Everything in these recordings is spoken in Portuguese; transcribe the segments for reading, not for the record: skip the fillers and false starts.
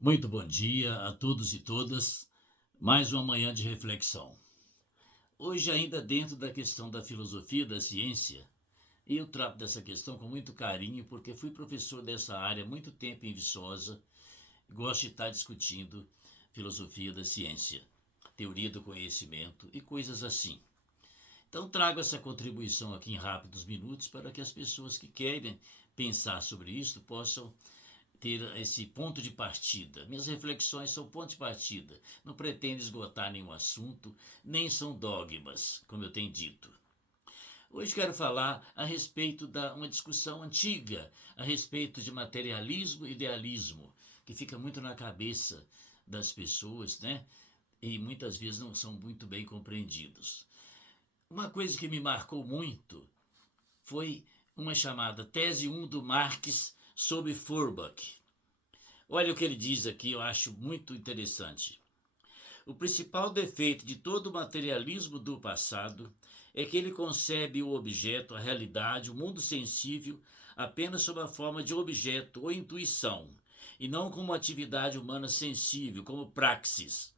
Muito bom dia a todos e todas. Mais uma manhã de reflexão. Hoje, ainda dentro da questão da filosofia da ciência, eu trato dessa questão com muito carinho porque fui professor dessa área há muito tempo em Viçosa e gosto de estar discutindo filosofia da ciência, teoria do conhecimento e coisas assim. Então, trago essa contribuição aqui em rápidos minutos para que as pessoas que querem pensar sobre isso possam ter esse ponto de partida. Minhas reflexões são ponto de partida. Não pretendo esgotar nenhum assunto, nem são dogmas, como eu tenho dito. Hoje quero falar a respeito de uma discussão antiga, a respeito de materialismo e idealismo, que fica muito na cabeça das pessoas, né? E muitas vezes não são muito bem compreendidos. Uma coisa que me marcou muito foi uma chamada Tese 1 do Marx sobre Feuerbach. Olha o que ele diz aqui, eu acho muito interessante. O principal defeito de todo o materialismo do passado é que ele concebe o objeto, a realidade, o mundo sensível, apenas sob a forma de objeto ou intuição, e não como atividade humana sensível, como praxis.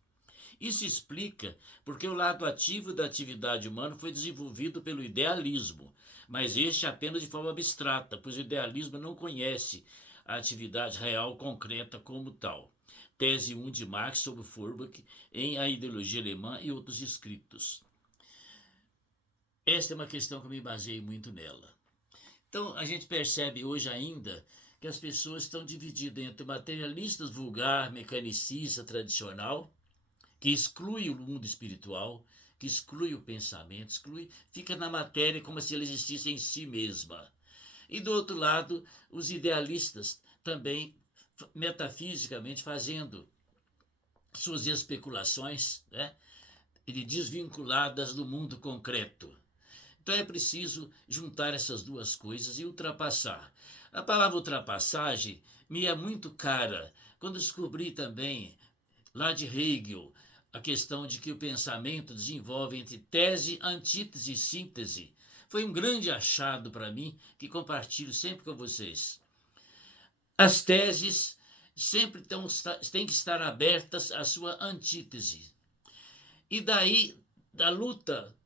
Isso explica porque o lado ativo da atividade humana foi desenvolvido pelo idealismo, mas este apenas de forma abstrata, pois o idealismo não conhece a atividade real concreta como tal. Tese 1 de Marx sobre Feuerbach em A Ideologia Alemã e outros escritos. Esta é uma questão que eu me baseei muito nela. Então, a gente percebe hoje ainda que as pessoas estão divididas entre materialistas vulgar, mecanicista, tradicional, que exclui o mundo espiritual, que exclui o pensamento, fica na matéria como se ela existisse em si mesma. E do outro lado, os idealistas também metafisicamente fazendo suas especulações, né, desvinculadas do mundo concreto. Então é preciso juntar essas duas coisas e ultrapassar. A palavra ultrapassagem me é muito cara. Quando descobri também, lá de Hegel, a questão de que o pensamento desenvolve entre tese, antítese e síntese, foi um grande achado para mim que compartilho sempre com vocês. As teses sempre têm que estar abertas à sua antítese. E daí, da luta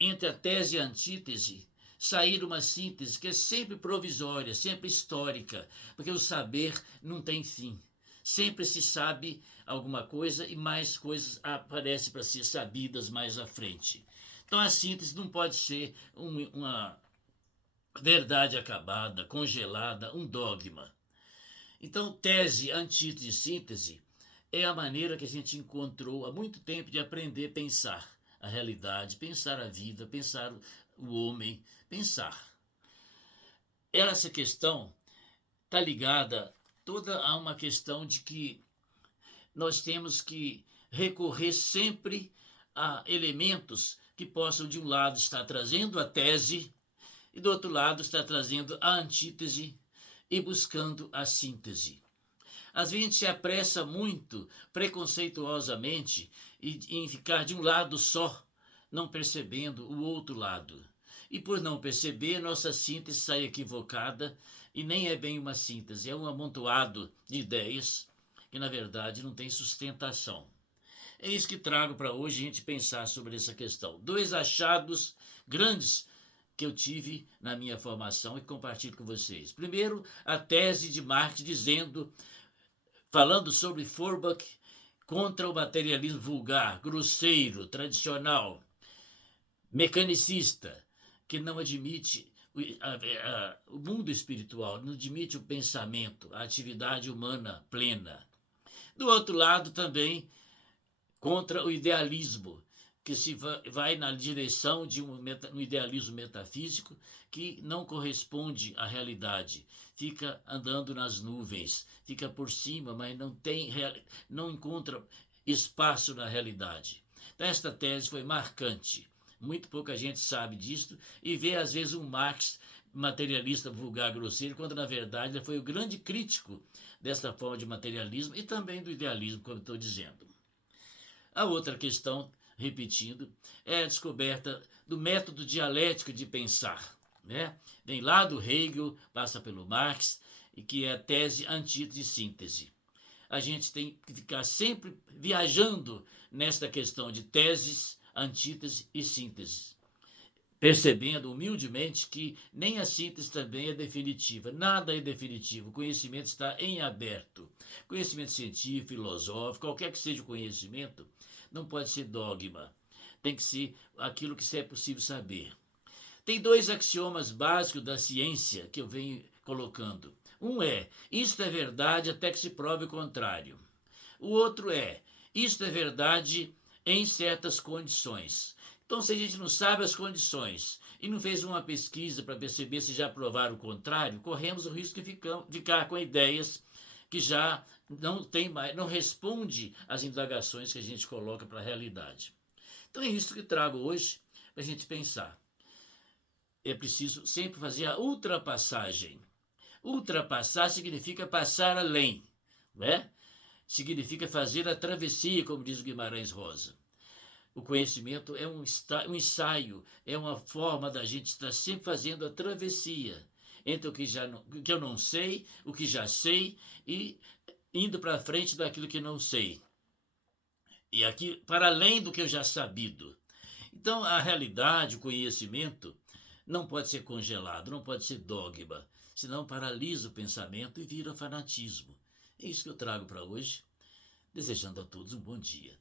entre a tese e a antítese, sair uma síntese que é sempre provisória, sempre histórica, porque o saber não tem fim. Sempre se sabe alguma coisa e mais coisas aparecem para ser sabidas mais à frente. Então a síntese não pode ser uma verdade acabada, congelada, um dogma. Então, tese, antítese e síntese é a maneira que a gente encontrou há muito tempo de aprender a pensar a realidade, pensar a vida, pensar o homem, pensar. Essa questão está ligada toda a uma questão de que nós temos que recorrer sempre a elementos que possam, de um lado, estar trazendo a tese e, do outro lado, estar trazendo a antítese e buscando a síntese. Às vezes a gente se apressa muito, preconceituosamente, em ficar de um lado só, não percebendo o outro lado. E por não perceber, nossa síntese sai equivocada e nem é bem uma síntese, é um amontoado de ideias que, na verdade, não tem sustentação. É isso que trago para hoje a gente pensar sobre essa questão. Dois achados grandes que eu tive na minha formação e compartilho com vocês. Primeiro, a tese de Marx falando sobre Feuerbach contra o materialismo vulgar, grosseiro, tradicional, mecanicista, que não admite o mundo espiritual, não admite o pensamento, a atividade humana plena. Do outro lado, também contra o idealismo, que se vai na direção de um idealismo metafísico que não corresponde à realidade, fica andando nas nuvens, fica por cima, mas não encontra espaço na realidade. Então, esta tese foi marcante. Muito pouca gente sabe disso e vê, às vezes, um Marx materialista vulgar grosseiro, quando, na verdade, ele foi o grande crítico dessa forma de materialismo e também do idealismo, como estou dizendo. A outra questão, repetindo, é a descoberta do método dialético de pensar. Né? Vem lá do Hegel, passa pelo Marx, e que é a tese, antítese e síntese. a gente tem que ficar sempre viajando nesta questão de teses, antítese e síntese, percebendo humildemente que nem a síntese também é definitiva, nada é definitivo, o conhecimento está em aberto. Conhecimento científico, filosófico, qualquer que seja o conhecimento, não pode ser dogma, tem que ser aquilo que é possível saber. Tem dois axiomas básicos da ciência que eu venho colocando. Um é, isto é verdade até que se prove o contrário. O outro é, isto é verdade em certas condições. Então, se a gente não sabe as condições e não fez uma pesquisa para perceber se já provaram o contrário, corremos o risco de ficar com ideias que já não tem mais, não responde às indagações que a gente coloca para a realidade. Então é isso que trago hoje para a gente pensar. É preciso sempre fazer a ultrapassagem. Ultrapassar significa passar além, né? Significa fazer a travessia, como diz o Guimarães Rosa. O conhecimento é um ensaio, é uma forma da gente estar sempre fazendo a travessia entre o que eu não sei, o que já sei e indo para frente daquilo que não sei. E aqui, para além do que eu já sabido. Então, a realidade, o conhecimento, não pode ser congelado, não pode ser dogma, senão paralisa o pensamento e vira fanatismo. É isso que eu trago para hoje, desejando a todos um bom dia.